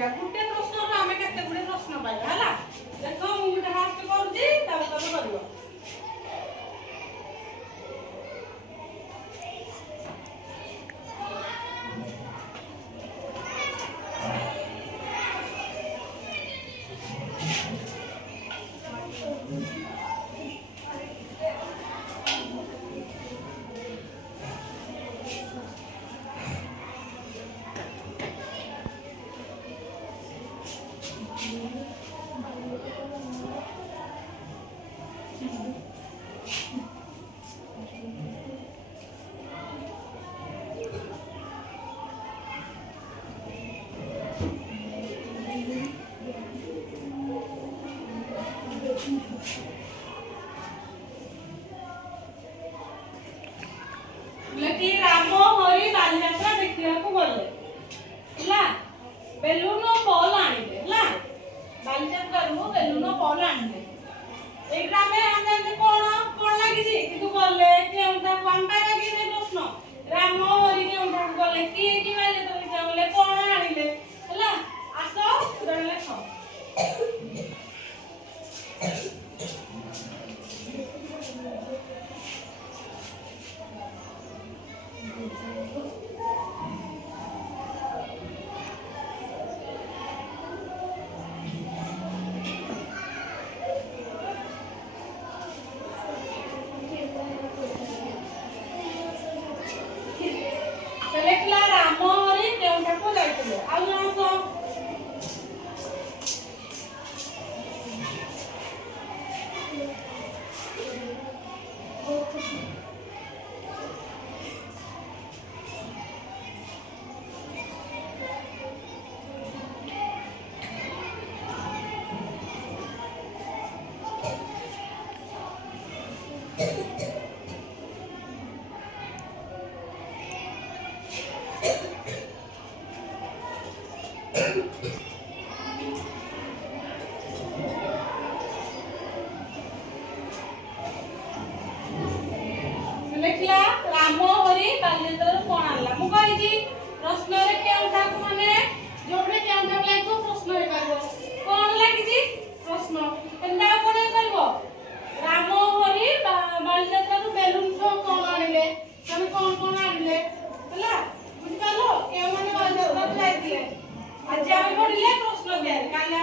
पाइबा गुटे प्रश्न रो आमे केते गुडे प्रश्न पाइबा हला देखो मु गुटे हाथ करूची तब तब करबो लेकिन राम हरि बालीयात्रा देखिया को गले हला बेलून बॉल आनिले हला बालीयात्रा रो बेलून बॉल आनिले एकरा में हम जानते कोन लागि जी किंतु गले केउंटा कोन पाइबा कि नै प्रश्न राम हरि केउंटा गले की बालीयात्रा देखिया गले कोन आनिले हला आसो उदाहरण लेखो लेखला राम हरि केउंटा को जाइतले आ जणसो लेखला राम हरि बालीयात्रा कोन आला मु कहि जी प्रश्न रे केउंटा को माने जोडे केउंटा लागो प्रश्न रे करबो कोन लागि जी प्रश्न एंदा कोन करबो राम हरि बालीयात्रा रो बेलून सो कोन आनिले तमे कोन आनिले हला बुझ पालो के माने बालीयात्रा जाइतिले आज आमे पढिले प्रश्न दे काली